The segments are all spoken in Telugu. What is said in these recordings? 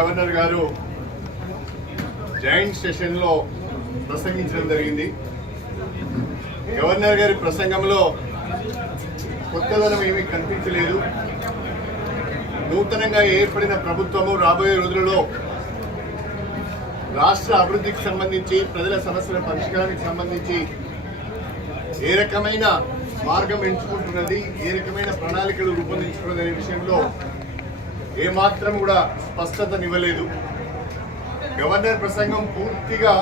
గవర్నర్ గారు జాయింట్ సెషన్లో ప్రసంగించడం జరిగింది. గవర్నర్ గారి ప్రసంగంలో కొత్తదనం ఏమీ కనిపించలేదు. నూతనంగా ఏర్పడిన ప్రభుత్వము రాబోయే రోజులలో రాష్ట్ర అభివృద్ధికి సంబంధించి, ప్రజల సమస్యల పరిష్కారానికి సంబంధించి ఏ రకమైన మార్గం ఎంచుకుంటున్నది, ఏ రకమైన ప్రణాళికలు రూపొందించుకున్నది అనే విషయంలో ఏమాత్రం కూడా స్పష్టతనివ్వలేదు. గవర్నర్ ప్రసంగం పూర్తిగా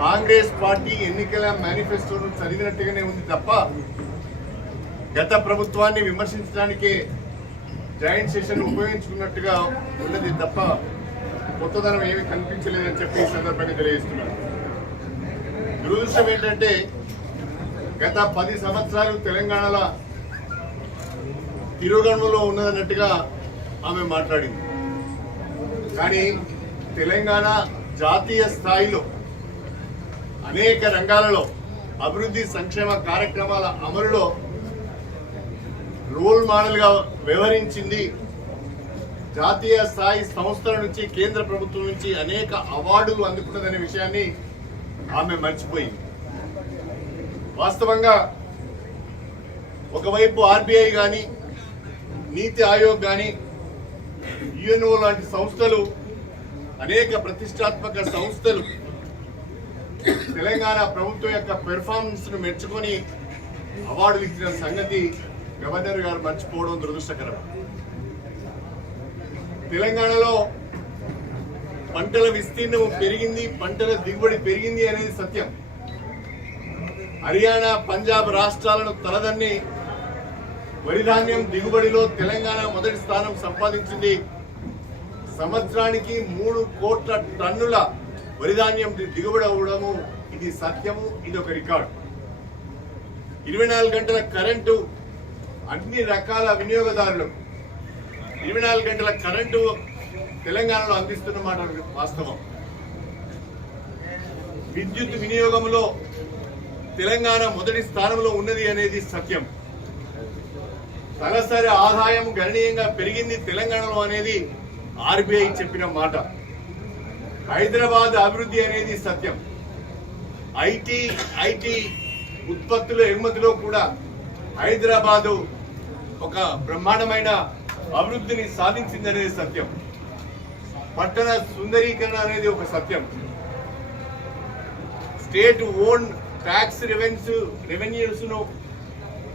కాంగ్రెస్ పార్టీ ఎన్నికల మేనిఫెస్టోను చదివినట్టుగానే ఉంది తప్ప గత ప్రభుత్వాన్ని విమర్శించడానికే జాయింట్ సెషన్ ఉపయోగించుకున్నట్టుగా ఉన్నది తప్ప కొత్తదనం ఏమీ కనిపించలేదని చెప్పి ఈ సందర్భంగా తెలియజేస్తున్నారు. దురదృష్టం ఏంటంటే గత 10 సంవత్సరాలు తెలంగాణలో తిరుగణంలో ఉన్నదన్నట్టుగా ఆమె మాట్లాడింది. కానీ తెలంగాణ జాతీయ స్థాయిలో అనేక రంగాలలో అభివృద్ధి సంక్షేమ కార్యక్రమాల అమలులో రోల్ మోడల్గా వ్యవహరించింది. జాతీయ స్థాయి సంస్థల నుంచి, కేంద్ర ప్రభుత్వం నుంచి అనేక అవార్డులు అందుకున్నదనే విషయాన్ని ఆమె మర్చిపోయింది. వాస్తవంగా ఒకవైపు ఆర్బీఐ కానీ, నీతి ఆయోగ్ కానీ, యుఎన్ఓ లాంటి సంస్థలు, అనేక ప్రతిష్టాత్మక సంస్థలు తెలంగాణ ప్రభుత్వం యొక్క పెర్ఫార్మెన్స్ ను మెచ్చుకొని అవార్డులు ఇచ్చిన సంగతి గవర్నర్ గారు మర్చిపోవడం దురదృష్టకరం. తెలంగాణలో పంటల విస్తీర్ణం పెరిగింది, పంటల దిగుబడి పెరిగింది అనేది సత్యం. హర్యానా, పంజాబ్ రాష్ట్రాలను తలదన్ని వరి ధాన్యం దిగుబడిలో తెలంగాణ మొదటి స్థానం సంపాదించింది. సంవత్సరానికి 3 కోట్ల టన్నుల వరి ధాన్యం దిగుబడి అవ్వడము ఇది సత్యము, ఇది ఒక రికార్డు. 24 గంటల కరెంటు అన్ని రకాల వినియోగదారులు 24 గంటల కరెంటు తెలంగాణలో అందిస్తున్న మాట వాస్తవం. విద్యుత్ వినియోగంలో తెలంగాణ మొదటి స్థానంలో ఉన్నది అనేది సత్యం. తలసరి ఆదాయం గణనీయంగా పెరిగింది తెలంగాణలో అనేది ఆర్బీఐ చెప్పిన మాట. హైదరాబాద్ అభివృద్ధి అనేది సత్యం. ఐటీ ఉత్పత్తుల ఎగుమతిలో కూడా హైదరాబాదు ఒక బ్రహ్మాండమైన అభివృద్ధిని సాధించింది అనేది సత్యం. పట్టణ సుందరీకరణ అనేది ఒక సత్యం. స్టేట్ ఓన్ ట్యాక్స్ రెవెన్యూస్ ను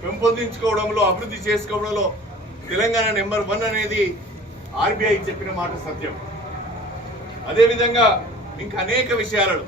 పెంపొందించుకోవడంలో, అభివృద్ధి చేసుకోవడంలో తెలంగాణ నెంబర్ 1 అనేది ఆర్బీఐ చెప్పిన మాట సత్యం. అదేవిధంగా ఇంకా అనేక విషయాలలో